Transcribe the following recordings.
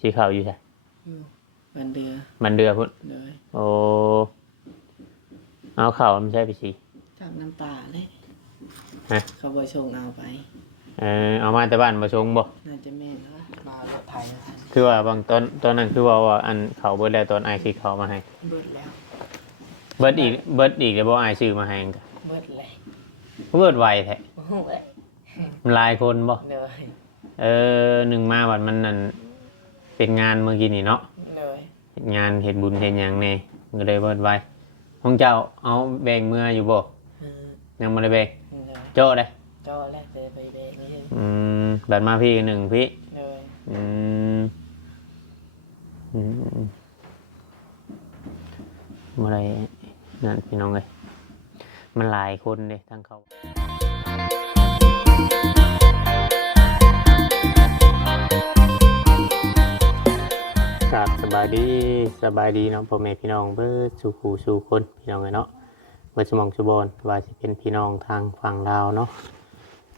สีขาวอยู่ใช่อยู่บันเดือมันเดือพุ่นเลยโอ้เอาขาวมันใช่ไปสีจากน้ำตาเลยฮะ เขาบอยชงเอาไป เออเอามาแต่บ้านมาชงบ่น่าจะแม่นแล้วมารถไทยแล้วกันคือว่าบางตอนตอนนั้นคือว่าว่าอันเขาเบิดแล้วตอนไอายคือเขามาให้ เบิดแล้ว เบิดอีกเบิดอีกแล้วบ่ไอายซื้อมาให้กันเบิดเลยเบิดไวแท้โอ้โหเอ้ยมันหลายคนบ่ เลยเออหนึ่งมาบัดมันนั่น เป็นงานเมื่อกี้นี่เนาะเลยเฮ็ดงานเฮ็ดบุญเฮ็ดหยังแน่ก็เลยเบิดไวของเจ้าเอาแบ่งเมื่ออยู่บ่เออยังบ่ได้แบ่งเลยโจ้ได้จอแรกเลยไปเบงนี่อืมบัดมาพี่หนึ่งพี่ เลยอืมอืมเมื่อไรนั่นพี่น้องเลยมันหลายคนเลยทั้งเขา ครับสบายดีสบายดีเนาะพ่อแม่พี่น้องเบิดสู่ขู่สู่คนพี่น้องเลยเนาะเบิดสมองสุบอนว่าจะเป็นพี่น้องทางฝั่งลาวเนาะ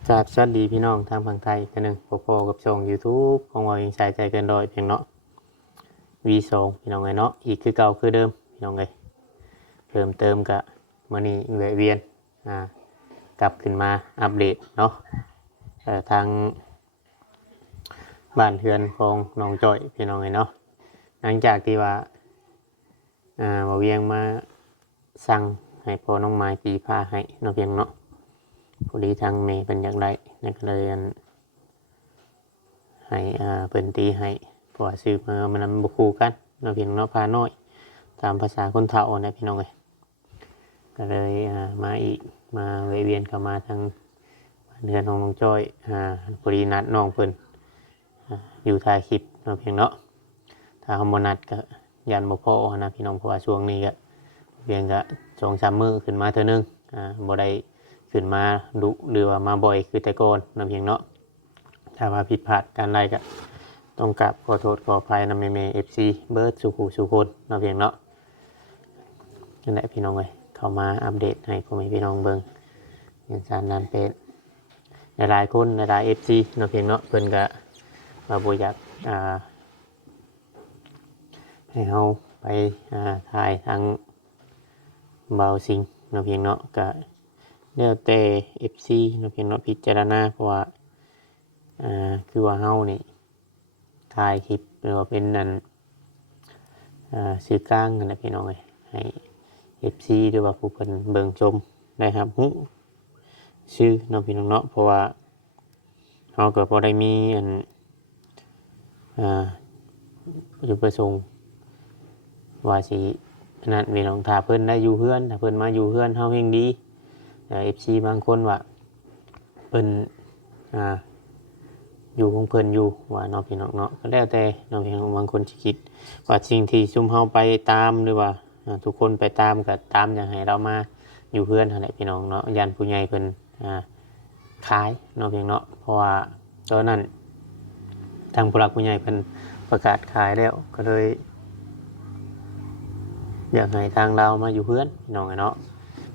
จากสวัสดีพี่น้องทางฝั่งไทยกันหนึ่งพอๆกับช่อง YouTube ของเราเองใส่ใจเกินร้อยเพียงเนาะ V2 พี่น้องไงเนาะอีกคือเก่าคือเดิมพี่น้องไงเพิ่มเติมกะมื่อนี้แวะเวียนอ่ากลับขึ้นมาอัปเดตเนาะเอ่อทางบ้านเฮือนของน้องจอยพี่น้องไงเนาะ หลังจากที่ว่าอ่าบ่เวียงมาสั่งให้พอน้องไม้ปีผ้าให้เนาะเพียงเนาะพอดีทางเมย์เป็นอย่างไรนั่นก็เลยนให้อ่าเปิ่นตีให้เพราะว่าซื้อมามันนบุคูกันเราะเพียงเนาะพาน้อย ตามภาษาคนเฒ่านะพี่น้องเลยก็เลยอ่ามาอีกมาเวเวียนเข้ามาทางเรือนของน้องจ้อยอ่าพอดีนัดน้องเพิ่นอยู่ถ่ายคลิปเราะเพียงเนาะ ถ้าเขาบนัดก็ยันบ่พอนะพี่น้องเพราะว่าช่วงนี้ก็เพียงก็สองสามมือขึ้นมาเท่านึงอ่าบ่ได้ขึ้นมาดุหรือว่ามาบ่อยคือแต่ก่อนนำเพียงเนาะถ้าว่าผิดพลาดการใดก็ต้องกราบขอโทษขออภัยนำเมเมเอฟซีเบิร์ดสุขูสุคนนำเพียงเนาะนั่นแหละพี่น้องเลยเข้ามาอัปเดตให้พ่อแม่พี่น้องเบิ่งอย่างสารนั้นเป็นหลายๆคนหลายๆเอฟซีนำเพียงเนาะเพิ่นก็มาบ่อยากอ่า ให้เฮาไปาถ่ายทางเบาสิงนำเพียงเนาะก็แล้วแต่ FC เนาะเพียงเนาะพิจารณาเพราะว่าอ่าคือว่าเฮานี่ถ่ายคลิปหรือว่าเป็นนั่นอ่าสื่อกลางกันนะพี่น้องเอ้ยให้ FC หรือว่าผู้เพิ่นเบิ่งชมได้ครับฮู้ชื่อเนาะพี่น้องเนาะเพราะว่าเฮาก็บ่ได้มีอันอ่าจุดประสงค์ ว่าสิอันนั้นพี่น้องถ้าเพิ่นได้อยู่เฮือนถ้าเพิ่นมาอยู่เฮือนเฮาเฮงดีเอฟซีบางคนว่าเพิ่นอ่าอยู่ของเพิ่นอยู่ว่านาะพี่น้องเนาะก็แล้วแต่นาะพี่น้องบางคนสิคิด ว่าสิ่งที่ซุ่มเฮาไปตามหรือว่าทุกคนไปตามก็ตามอย่างให้เรามาอยู่เพื่อนนั่นแหละพี่น้องเนาะยันผู้ใหญ่เพิ่นอ่าขายเนาะพี่น้องเนาะเพราะว่าตอนนั้นทางผู้หลักผู้ใหญ่เพิ่นประกาศขายแล้วก็เลย อยากให้ทางเรามาอยู่เพื่อนพี่น้องเนาะ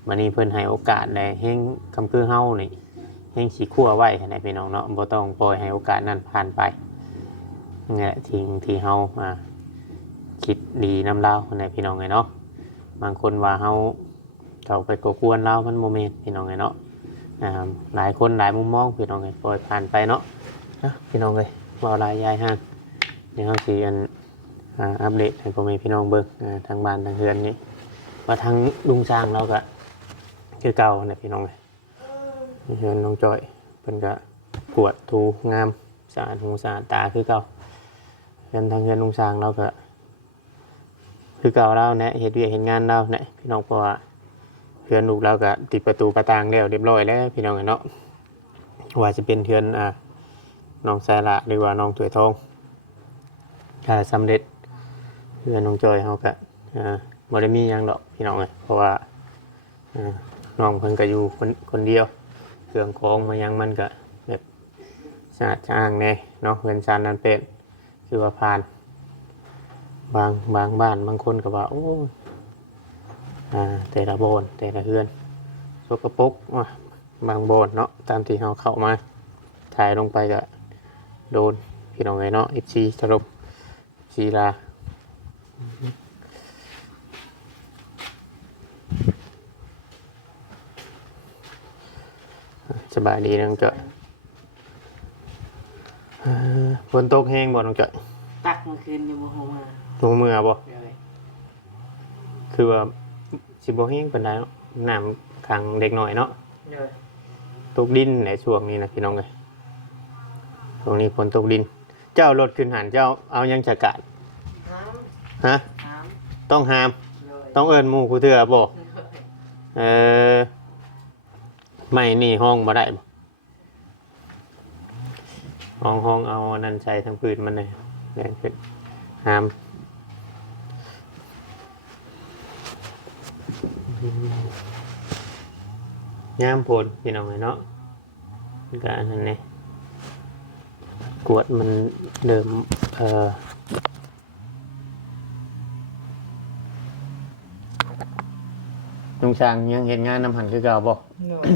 วันนี้เพิ่อนให้โอกาสเลยเฮงคำคือเฮานี่เฮงสีขั้วไว้ให้พี่น้องเนาะบ่ต้องปล่อยให้โอกาสนั้นผ่านไปเนี่แหละทิ้งที่เฮามาคิดดีนำเราให้พี่น้องไงเนาะบางคนว่าเฮาเขาไปกกวนเรามันโมเมนต์พี่น้องไงเนาะอ่าหลายคนหลายมุมมองพี่น้องไงปล่อยผ่านไปเนาะนะพี่น้องเลยว่าหลายยายห่างเดี๋ยวเฮาสิอัน อ่าอัปเดตให้พ่อแม่พี่น้องเบิ่งทางบ้านทางเฮือนนี่ว่าทางลุงช้างเราก็คือเก่าเนี่ยพี่น้องเลยเห็นน้องจอยเพิ่นก็กวดถูงามสะอาดหูสะอาดตาคือเก่าเห็นทางเงินลุงสร้างเราก็คือเก่าเราเนี่ยเฮ็ดเวียกเห็นงานเราเนี่ยพี่น้องเพราะว่าเพื่อนลูกเราก็ติดประตูประตางแล้วเรียบร้อยแล้วพี่น้องเนาะว่าจะเป็นเทือนอ่าน้องสายละหรือว่าน้องถวยทองถ้าสำเร็จ เพื่อนน้องจอยเขาก็อ่าบ่ได้มียังดอกพี่น้องเลยเพราะว่าน้องเพิ่นก็อยู่คนคนเดียว เครื่องของมายังมันก็แบบสะอาดสะอ้างแน่เนาะเพื่อนชานนั้นเป็นคือว่าผ่าน บางบางบ้านบางคนก็ว่าโอ้อ่าแต่ละโบนแต่ละเฮือนสกปรกว่ะบางโบนเนาะตามที่เราเข้ามาถ่ายลงไปก็โดนพี่น้องไงเนาะ FC สรุปศิลา สบายดีน้องจ้อยเอ่อฝนตกแห้งบ่น้องจ้อยตักเมื่อคืนอยู่บ่ฮู้มาลงมือบ่เลยคือว่าสิบ่แห้งปานใดเนาะน้ำขังเด็กหน่อยเนาะเลยตกดินในช่วงนี้นะพี่น้องเอ้ยช่วงนี้ฝนตกดิน เจ้ารถขึ้นหันเจ้าเอายังจะกาดน้ ฮะำน้ต้องหามำเลยต้องเอิ้นหมู่กูเถื่อบ่เลยเออไม่นี่ห้องบ่ได้บ่ห้องห้องเอาอันนั่นใส่ทั้งพื้นมันเลยแรงขึ้นหามยามโพนพี่น้องไอ้เนาะมันก็อันนั้นเนี่ยกวดมันเดิมเอ่อ ลุงช่างยังเห็นงานนำหันคือเก่าบ่เลย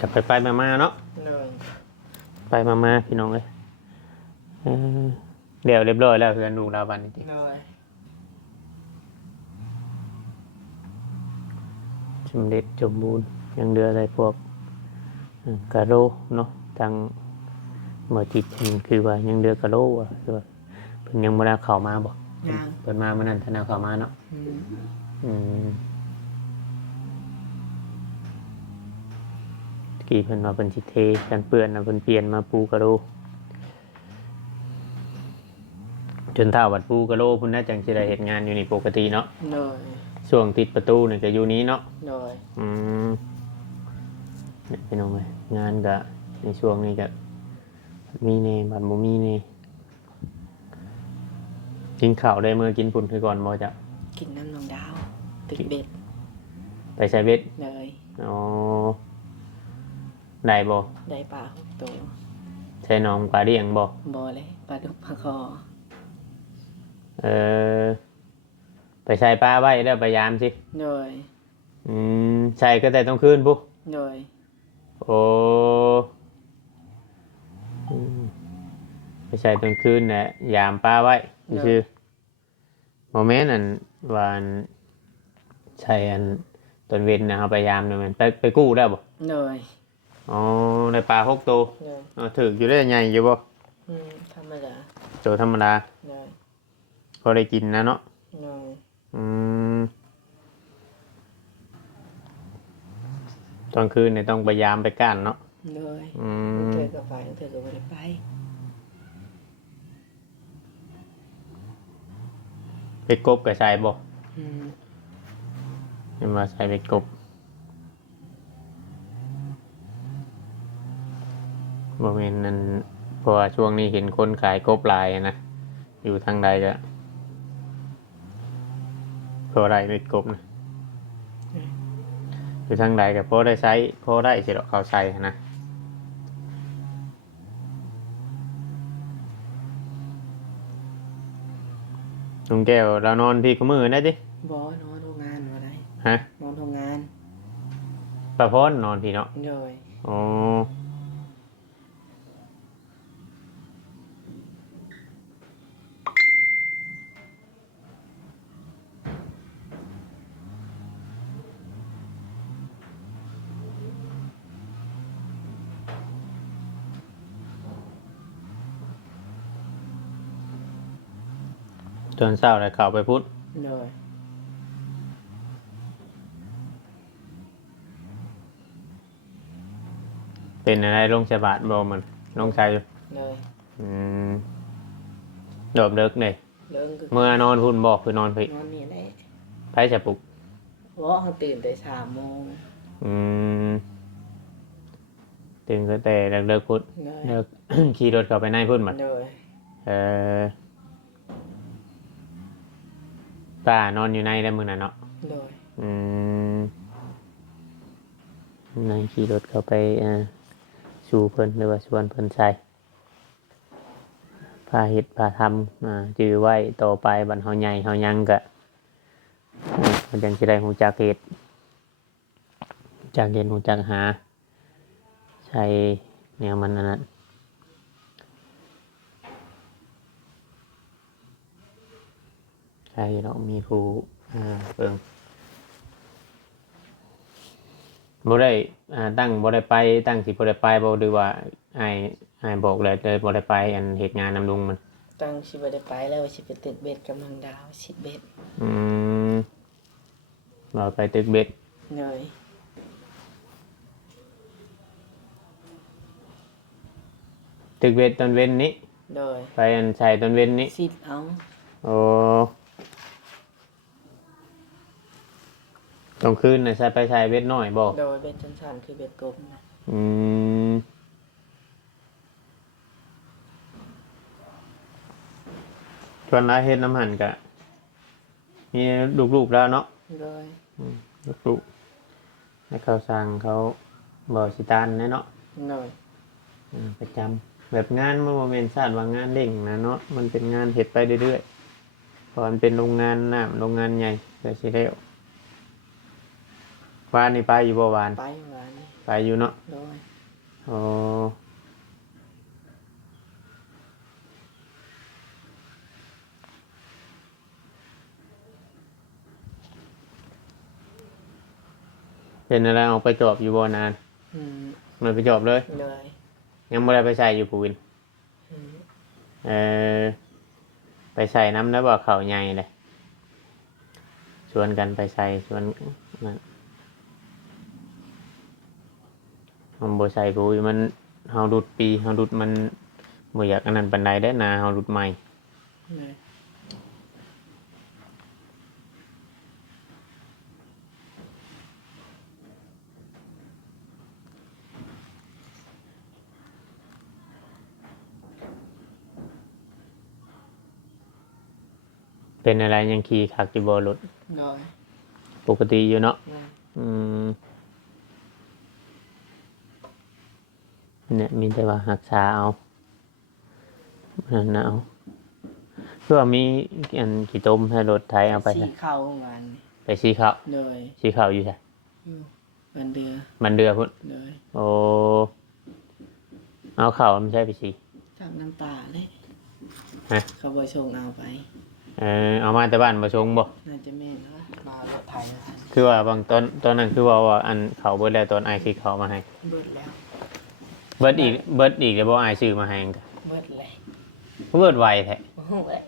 จะไปไปมามาๆเนาะเลยไปมามาๆพี่น้องเลยเออเดี๋ยวเรียบร้อยแล้วเพื่อนดูดาวบันนี่ติเลยสำเร็จสมบูรณ์ยังเหลืออะไรพวกเอ่อกะโหลเนาะทางเมื่อจิตเห็นคือว่ายังเหลือกะโหลอะคือว่าเพิ่นยังบ่ได้เข้ามาบ่ยางเพิ่นมาเมื่อนั้นธนาเข้ามาเนาะ อืมอืมตะ กี้เพิ่นว่าเพิ่นสิเทกันเปื้อนนะเพิ่นเปลี่ยนมาปูกะโหลจนเท่าบัดปูกะโหลพุ่นน่าจังสิได้เฮ็ดงานอยู่นี่ปกติเนาะเลยช่วงติดประตูนี่ก็อยู่นี้เนาะเลยอืมเนี่ยพี่น้องเลยงานก็ในช่วงนี้ก็มีเนบัดบ่มีเนกินข้าวได้เมื่อกินปุ่นคือก่อนบ่จะกินน้ำนองดาว ตึกเบ็ดไปใช้เบ็ดเลยอ๋อได้บ่ได้ปลาหกตัวใช้น้องปลาเลี้ยงบ่บ่เลยปลาดุกปลาคอเออ ไปใช้ปลาไว้แล้วพยายามสิเลยอืมใช่ก็แต่ต้องคืนปุ๊เลยโอ้อืมไปใช้ตอนคืนนะยามปลาไว้ชื่อโมเมนต์อันวาอัน ใช่อันตอนเวนนะครับพยายามเนี่ยมันไปไปกู้ได้บ่เลยอ๋อในปลาหกตัวเลยอ๋อถืออยู่ได้ใหญ่อยู่บ่อืมธรรมดาตัวธรรมดาเลยพอได้กินนะเนาะเลยอืมตอนคืนเนี่ยต้องพยายามไปก้านเนาะเลยอืมเธอก็ไปเธอก็ไม่ได้ไปไปกบกับชายบ่อืม เห็นว่าชายไปกบบ่แม่นนั่นเพราะว่าช่วงนี้เห็นคนขายกบลายนะ อยู่ทางใดก็พอได้เป็นกบนะอยู่ทางใดก็พอได้ใช้พอได้สิหรอกเขาใช้นะลุงแก้วเรานอนพี่ก็มือได้ดิบอนอน ฮะนอนโรงงานปะพนนอนพี่เนาะเลยอ๋อจนเศร้าเลยเข่าไปพุทธเลย เป็นอะไรลงฉบาดบอมันลงใช้อยู่เลยอืมดอบเลิกเลยเรื่องคือเมื่อนอนพุ่นบอกคือนอนพี่นอนนี่แหละไพ่จะปลุกว่าเขาตื่นแต่สามโมงอืมตื่นก็แต่เลิกเลิกพุทธเลยเลิก ขี่รถเข้าไปในพุ่นมันเลยเออป้านอนอยู่ในได้มือน่ะเนาะเลยอืมนั่งขี่รถเข้าไปอ่า สู่เพิ่นหรือว่าชวนเพิ่นใช้พาเฮ็ดพาทำอ่าจือไว้ต่อไปบันเฮาใหญ่เฮายังกะมันจังสิได้ฮู้จักเฮ็ดจักเฮ็ดฮู้จักหา ใช้แนวมันนั่นน่ะช่เนาะมีผู้อ่าเบิ่ง บ่ได้อ่าตั้งบ่ได้ไปตั้งสิบ่ได้ไปบ่หรือว่าไอ้ไอ้ายบอกเลยเลยบ่ได้ไปอันเหตุงานนำลุงมัน ตั้งสิบ่ได้ไปแล้วว่าสิไปตึกเบ็ดกำลังดาวสิเบ็ดอืมเราไปตึกเบ็ดเลยตึกเบ็ดตอนเว้นนี้ โดยไปอันชายตอนเว้นนี้สิเอาโอ้ ตรงคืนน่ะใช่ไปชายเว้นน้อยบ่โดยเบ็ดชันๆคือเบ็ดกบนะอืมชวนลาเฮ็ดน้ำหันกะมีลูกๆแล้วเนาะโดยลูกๆให้เขาสั่งเขาบ่สิตานแน่เนาะโดยอ่าประจำแบบงานมันโมเมนต์ชาติว่างานเร่งนะเนาะมันเป็นงานเห็ดไปเรื่อยๆเพราะมันเป็นโรงงานน้ำโรงงานใหญ่เดี๋ยวสิเร็ ววานนี่ไปอยู่บ่วานไปวันนี้ไปอยู่เนาะโดยโอ้เป็นอะไรออกไปจอบอยู่บ่นานอืมมันไปจอบเลย โดยยังไม่ได้ไปใส่อยู่ปูวินอืมเออไปใส่น้ำแล้วบอกเขาใหญ่เลยชวนกันไปใส่ชวนนั่น มันบ่ใส่กูมันเฮาดุดปีเฮาดุดมันบ่อยากอันนั้นปันใดได้อนาเฮาดุดใหม่โดยเป็นอะไรยังขี่ขักอยู่บ่รถโดยปกติอยู่เนาะโดยอืม เนี่ยมีแต่ว่ารักษาเอานั่นนะเอาเพื่อมีอันขี่ต้มให้รถไทยเอาไปสีใส่เข้าวันนี้ไปชี้เขาโดยชี้เขาอยู่ใช่อยู่วันเดือมันเดือพุ่นโดยโอ้เอาเข่าไม่ใช่ไปชี้จากน้ำตาเลยฮะเขาบอชงเอาไปเออเอามาแต่บ้านมาชงบ่น่าจะแม่นแล้วมารถไทยแล้วกันคือว่าบางตอนตอนนั้นคือว่าว่าอันเขาเบิดแล้วตอนไอายคือเขามาให้เบิดแล้ว เบิดอีกเบิดอีกแล้วบ่ไอายซื้อมาให้กันเบิดเลยเบิดไวแท้โอ้โหเอ้ย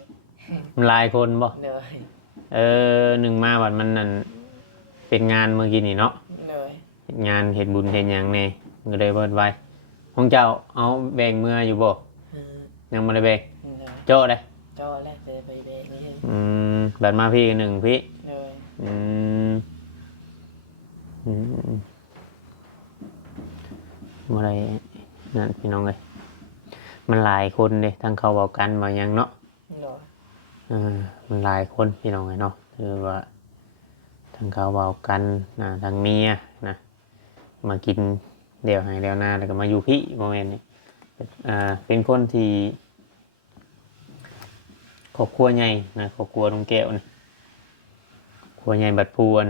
มันหลายคนบ่โดยเออหนึ่งมาบัดมันนั่นเป็นงานเมื่อกี้นี่เนาะโดยเฮ็ดงานเฮ็ดบุญเฮ็ดหยังแน่ก็เลยเบิดไวของเจ้าเอาแบ่งเมื่ออยู่บ่เออยังบ่ได้แบ่งโดยโจ้เด้เจ้าแรกเลยไปเบงนี่อืมบัดมาพี่หนึ่งพี่โดยอืมอืมอะไร นั่นพี่น้องเลยมันหลายคนเลยทั้งเขาบอกกันมายังเนาะโดยเออมันหลายคนพี่น้องเลยเนาะคือว่าทั้งเขาบอกกันนะทั้งเมียนะมากินเดี๋ยวให้เดี๋ยวหน้าแล้วก็มาอยู่พี่โมเมนต์นี้อ่าเป็นคนที่ครอบครัวใหญ่นะครอบครัวลุงแก้วนะครัวใหญ่บัดพวน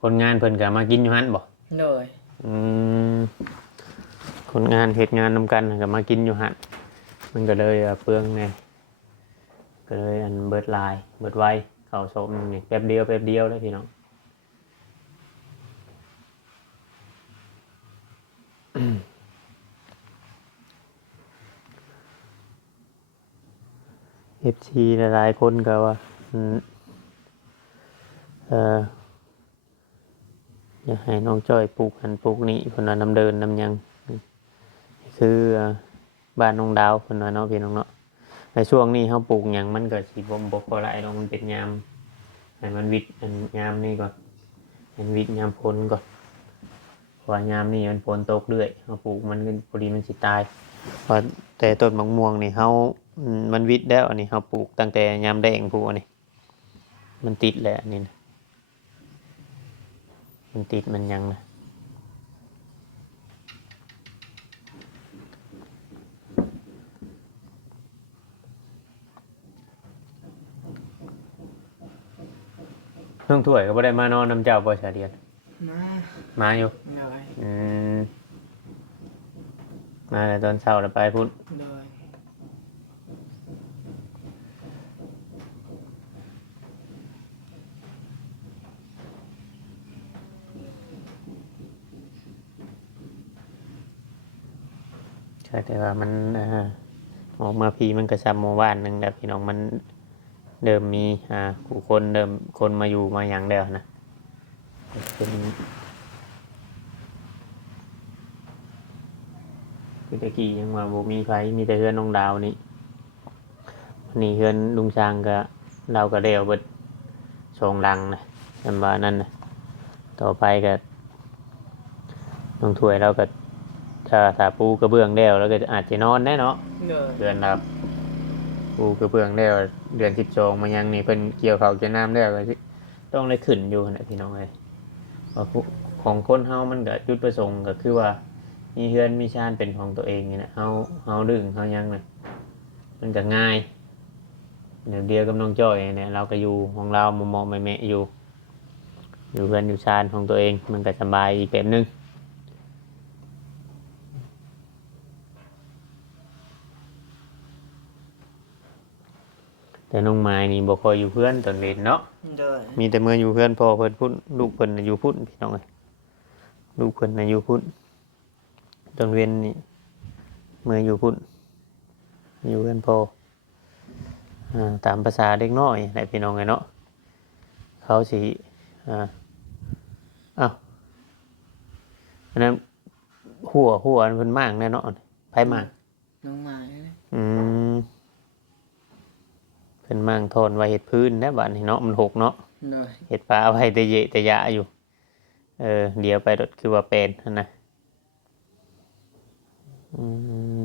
คนงานเพิ่นก็มากินอยู่หั่นบ่โดยอืม คนงานเฮ็ดงานนำกันก็มากินอยู่หันมันก็เลยเปลืองแน่ก็เลยอันเบิดลาย เบิดไวเข้าโสมนี่แป๊บเดียวแป๊บเดียวเลยพี่น้องเอฟซีหลายๆคนก็ว่าอืมเอออยากให้น้องจ้อยปลูกหันปลูกนี่พนว่าน้ำเดินน้ำยัง คือเอ่อบ้านน้องดาวเพนว่าเนาะพี่น้องเนาะในช่วงนี้เขาปลูกหยังมันก็สิบ่บ่พอหลายดอกมันเป็นยามให้มันวิดอันยามนี่ก่อนให้มันวิดยามพ้นก่อนเพราะว่ายามนี่มันฝนตกเรื่อยเขาปลูกมันก็พอดีมันสิตายเพราะแต่ต้นมะม่วงนี่เขามันวิดแล้วอันนี้เขาปลูกตั้งแต่ยามแดงพูอันนี้มันติดแหละอันนี่นะมันติดมันยังนะ รื่องถ้วยก็บ่ได้มานอนน้ำเจ้าบ่ชาเดียนมามาอยู่อมาแต่ตอนเช้าแล้วไปพุ่นเลยใช่แต่ว่ามันอออกมาพีมันกระชับหมู่บ้านหนึ่งแล้วพี่น้องมัน เดิมมีอ่าผู้คนเดิมคนมาอยู่มาอย่างแล้วนะเป็นคือตะกี้ยังว่าบ่มีไฟมีแต่เฮือนน้องดาวนี่วันนี้เฮือนลุงช้างก็เราก็เดียวเบิดชองดังนะจำว่านั่นนะต่อไปก็น้องถวยเราก็ถ้าถ้าปูกระเบื้องแล้วแล้วก็อาจจะนอนแน่เนาะเลยเดือนครับ ปูกระเบื้องแล้วเดือนสิบสองมายังนี่เพิ่นเกี่ยวเขาเกี่ยวน้ำแล้วก็สิต้องได้ขึ้นอยู่นะพี่น้องเลยว่าของคนเฮามันก็จุดประสงค์ก็คือว่า มีเฮือนมีชานเป็นของตัวเองนี่นะเฮาเฮาดึงเฮายังนะมันก็ง่ายเดี๋ยวเดียวกับน้องจ้อยเนี่ยเราก็อยู่ของเรามมองแม่อยู่ อยู่เฮือนอยู่ชานของตัวเองมันก็สบายอีกแบบนึง แต่น้องไม้นี่บ่ค่อยอยู่เพื่อนตอนเล่นเนาะเลยมีแต่เมื่ออยู่เพื่อนพอเพิ่นพุ่นลูกเพิ่นน่ะอยู่พุ่นพี่น้องเอ้ยลูกเพิ่นน่ะอยู่พุ่นตอนเว้นนี่เมื่ออยู่พุ่นอยู่เพื่อนพออ่าตามภาษาเด็กน้อยแหละพี่น้องไงเนาะเขาสิอ่าอ้าวอันนั้นหัวหัวอันเพิ่นมากแน่เนาะไผมากน้องหมาเลยอืม เพิ่นมางโทนไว้เฮ็ดพื้นนะบัดนี้เนาะมันหกเนาะเลยเห็ดปลาไว้แต่เยะแต่ยะอยู่ เออ เดี๋ยวไปรถคือว่าเป็นนั่นนะอืม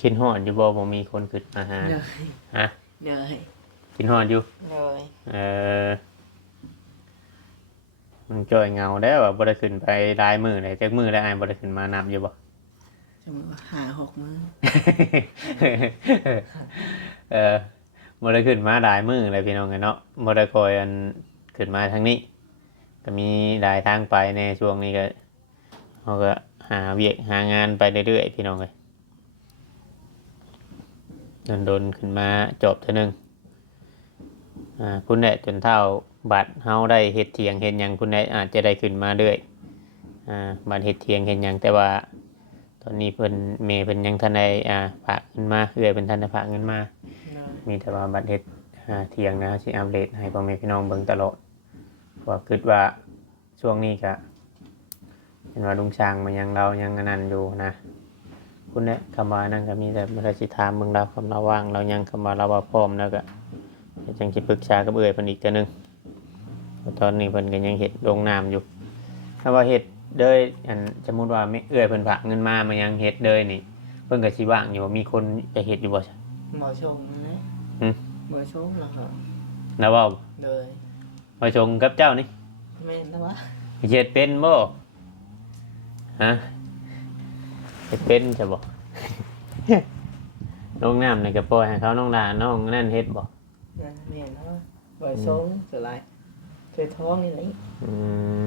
คิดหอดอยู่บ่บ่มีคนขึ้นมาหาเลยฮะเลยคิดหอดอยู่เลยเออมันจ่อยเงาได้ว่าบ่ได้ขึ้นไปลายมือเลยจักมือได้อ่านบ่ได้ขึ้นมานับอยู่บ่จะมาหาหกมือเออบ่ได้ขึ้นมาหลายมือเลยพี่น้องไงเนาะบ่ได้คอยอันขึ้นมาทางนี้ ก็มีหลายทางไปในช่วงนี้ก็เขาก็หาเวียกหางานไปเรื่อยๆพี่น้องเลย โดนๆขึ้นมาจบเท่านึงอ่าพุ่นแหละจนเท่าบัตรเฮาได้เฮ็ดเทียงเฮ็ดหยังพุ่นแหละอาจจะได้ขึ้นมาเรื่อยอ่าบัตรเฮ็ดเทียงเฮ็ดหยังแต่ว่า ตอนนี้เพิ่นเมย์เพิ่นยังทันได้อ่าฝากเงินมาเอื้อยเพิ่นทันได้ฝากเงินมาเลยมีแต่ว่าบัตรเฮ็ดอ่าเทียงนะสิอัปเดตให้พ่อแม่พี่น้องเบิ่งตลอดเพราะว่าคิดว่าช่วงนี้ก็เห็นว่าลุงช้างมันยังเรายังอันนั้นอยู่นะ พุ่นแหละคำว่านั่นก็มีแต่บ่ได้สิถามเบิ่งเราคำเราว่าง เรายังคำว่าเราว่าพร้อมแล้วก็เดี๋ยวจังสิปรึกษากับเอื้อยเพิ่นอีกเทื่อนึงเพราะตอนนี้เพิ่นก็ยังเฮ็ดโรงน้ำอยู่ถ้าว่าเฮ็ดเด้ยอันสมมุติว่าไม่เอื้อยเพิ่นฝากเงินมามายังเฮ็ดเด้ยนี่ เพิ่นก็สิว่างอยู่ว่ามีคนจะเฮ็ดอยู่บ่ซะหมอชงนะอืมหมอชงเหรอครับนะเว้าเลยมาชงกับเจ้านี่แม่นนะวะเฮ็ดเป็นบ่ฮะ เฮ็ดเป็นจะบ่โรงน้ำนี่ก็ปล่อยให้เขาน้องดาน้องนั่นเฮ็ดบ่นั่นแม่นนะวะหมอชงสลายเคยท้องนี่แหละอืม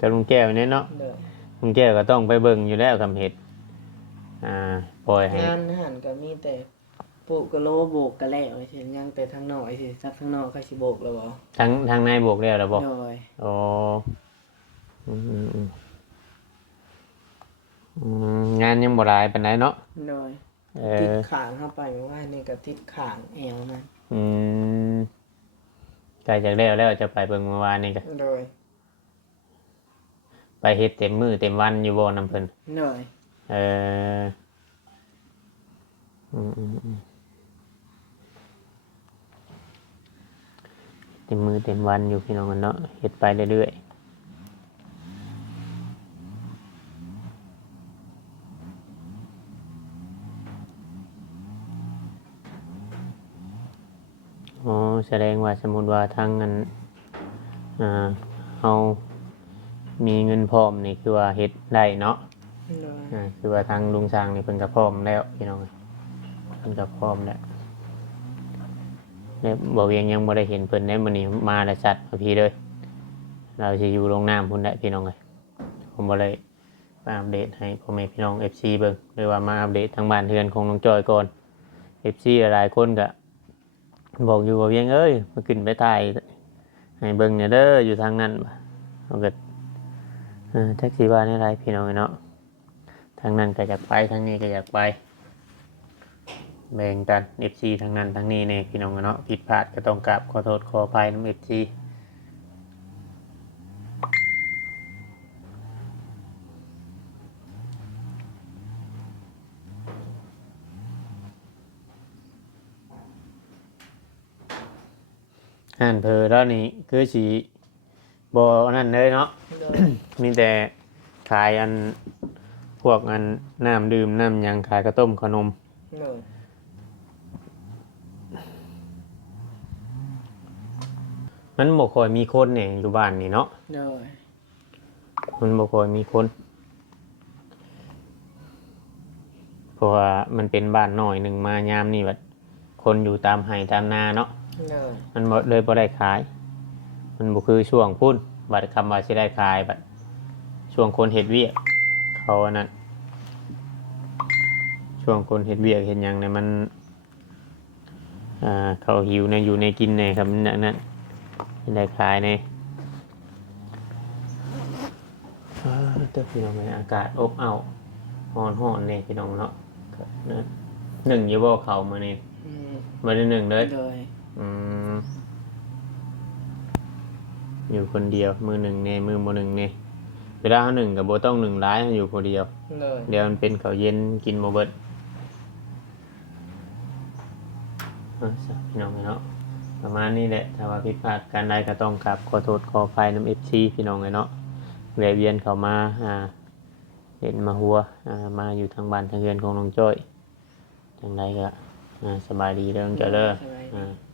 กับลุงแก้วเนี่ยเนาะเลยลุงแก้วก็ต้องไปเบิ่งอยู่แล้วคำเฮ็ดอ่าปล่อยให้งานหันก็มีแต่ปลูกกะโลโบกกะแล้วเช่นยังแต่ทางนอกสิซักทางนอกเขาสิโบกแล้วบ่ทางทางในบวกแล้วหรือบอกโดย อ๋ออืมอืม อืมอืมงานยังบ่หลายปานใดเนาะโดยเอติดอขางเข้าไปเมื่อวานนี่ก็ติดขางแอวนะอืมใกล้จากแล้วแล้วจะไปเบิ่งเมื่อวานนี่ก็โดยไปเฮ็ดเต็มมือเต็มวันอยู่บ่นำเพิ่น โดยเอออืมอืมอืมเต็มมือเต็มวันอยู่พี่น้องกันเนาะเฮ็ดไปเรื่อยๆอ๋อ แสดงว่าสมมุติว่าทางนั้นอ่าเฮามีเงินพร้อมนี่คือว่าเฮ็ดได้เนาะโดยอ่าคือว่าทางลุงช้างนี่เพิ่นก็พร้อมแล้วพี่น้องเพิ่นก็พร้อมแล้วเนี่ยบ่เวียงยังบ่ได้เห็นเพิ่นได้มื้อนี้มาแล้วจัดมาพี่เลยเราสิอยู่โรงน้ำพุ่นได้พี่น้องเอ้ยผมบ่ได้ไปมาอัปเดตให้พ่อแม่พี่น้อง FC เบิ่งหรือว่ามาอัปเดตทางบ้านเรือนของน้องจอยก่อน FC หลายๆคนก็ บอกอยู่ว่าเวียงเอ้ยมาขึ้นไปถ่ายให้เบิ่งเนี่ยเด้ออยู่ทางนั้นบ่เอาเกิดแท็กซี่บ้านนี่ไรพี่น้องเนาะทางนั้นก็อยากไปทางนี้ก็อยากไปแบ่งกันเอฟซีทางนั้นทางนี้เนี่ยพี่น้องเนาะผิดพลาดก็ต้องกราบขอโทษขออภัยน้ำ FC อ่านเพอแล้วนี่คือสีบนั่นเลยเนาะโดยมีแต่ขายอันพวกอันน้ำดื่มน้ำหยังขายกระต้มขนมโดยมันบ่ค่อยมีคนเนี่ยอยู่บ้านนี่เนาะโดยมันบ่ค่อยมีคนเพราะว่ามันเป็นบ้านน้อยหนึ่งมายามนี่แบบคนอยู่ตามไห่ตามนาเนาะ โดยมันบ่เลยบ่ได้ขาย มันบ่คือช่วงพุ่นบัดคำว่าสิได้ขายบัดช่วงคนเฮ็ดเวียกเขาอันนั้นช่วงคนเฮ็ดเวียกเห็นหยังเนี่ยมันอ่าเขาหิวในยอยู่ในกินในครับนั่นนั่นสิได้ขายในอ่าเตัวพี่น้องไหมอากาศอบอ้าวร้อนร้อนเนี่ยพี่น้องเนาะก็นะหนึ่งอยู่บ่เขามานี่อืมมาได้หนึ่งเลยโดย อืมอยู่คนเดียวมือหนึ่งเนี่ยมือโมหนึ่งเนี่ยเวลาเขาหนึ่งกับโบต้องหนึ่งร้ายอยู่คนเดียวโดยเดี๋ยวมันเป็นเขาวเย็นกินโมเบิดเออสักพี่น้องเนาะประมาณนี้แหละถ้าว่าผิดพลาดการใดก็ต้องกราบขอโทษขออภัยน้ำเอฟซีพี่น้องเลยเนาะแวะเวียนเข้ามาอ่าเห็นมาหัวอ่ามาอยู่ทางบ้านทางเรือนของน้องจ้อยจังไรก็อ่าสบายดีเรื่องเจริญสบายดีอ่า